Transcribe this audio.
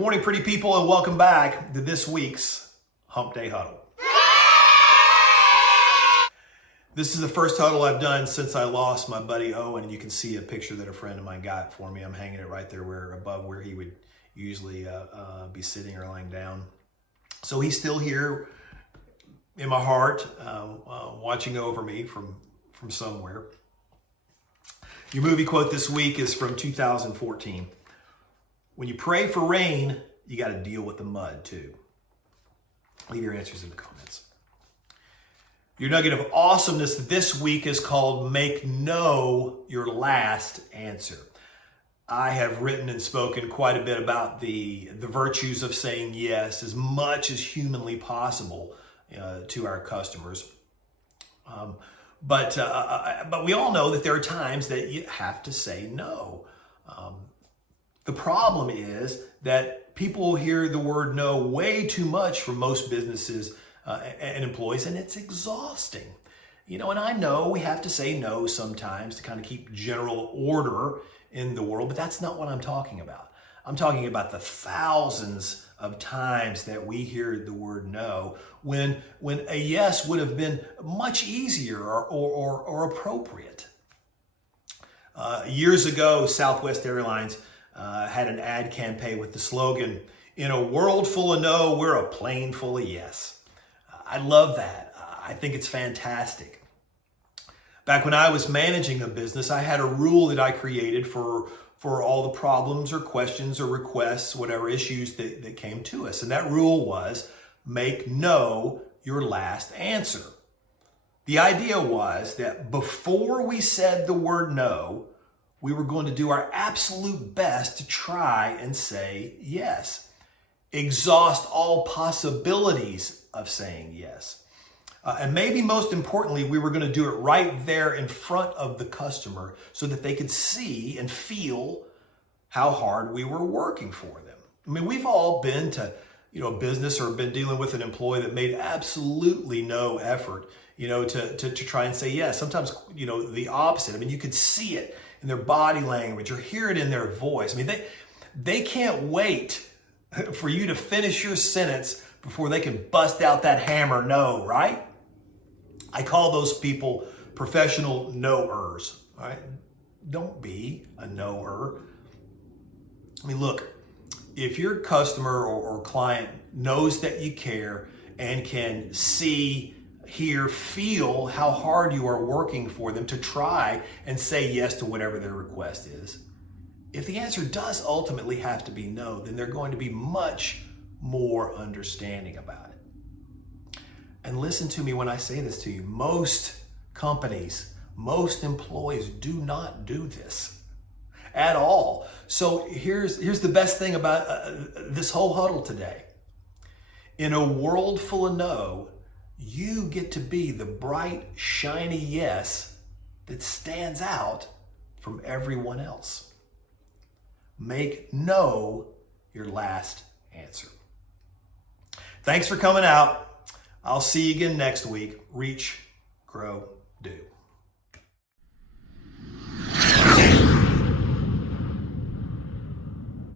morning, pretty people, and welcome back to this week's Hump Day Huddle. This is the first huddle I've done since I lost my buddy Owen, and you can see a picture that a friend of mine got for me. I'm hanging it right there above where he would usually be sitting or lying down. So he's still here in my heart, watching over me from somewhere. Your movie quote this week is from 2014. When you pray for rain, you got to deal with the mud too. Leave your answers in the comments. Your nugget of awesomeness this week is called Make No Your Last Answer. I have written and spoken quite a bit about the virtues of saying yes as much as humanly possible to our customers. But we all know that there are times that you have to say no. The problem is that people hear the word no way too much from most businesses and employees, and it's exhausting. And I know we have to say no sometimes to kind of keep general order in the world, but that's not what I'm talking about. I'm talking about the thousands of times that we hear the word no when a yes would have been much easier or appropriate. Years ago, Southwest Airlines had an ad campaign with the slogan, "In a world full of no, we're a plane full of yes." I love that. I think it's fantastic. Back when I was managing a business, I had a rule that I created for all the problems or questions or requests, whatever issues that came to us. And that rule was, make no your last answer. The idea was that before we said the word no, we were going to do our absolute best to try and say yes. Exhaust all possibilities of saying yes. And maybe most importantly, we were going to do it right there in front of the customer so that they could see and feel how hard we were working for them. I mean, we've all been to a business or been dealing with an employee that made absolutely no effort to try and say yes. Sometimes the opposite. I mean, you could see it in their body language or hear it in their voice. I mean, they can't wait for you to finish your sentence before they can bust out that hammer no, right? I call those people professional no-ers, all right? Don't be a no-er. I mean, look, if your customer or client knows that you care and can see, hear, feel how hard you are working for them to try and say yes to whatever their request is, if the answer does ultimately have to be no, then they're going to be much more understanding about it. And listen to me when I say this to you. Most companies, most employees do not do this at all. So here's the best thing about this whole huddle today. In a world full of no, you get to be the bright, shiny yes that stands out from everyone else. Make no your last answer. Thanks for coming out. I'll see you again next week. Reach, grow, do.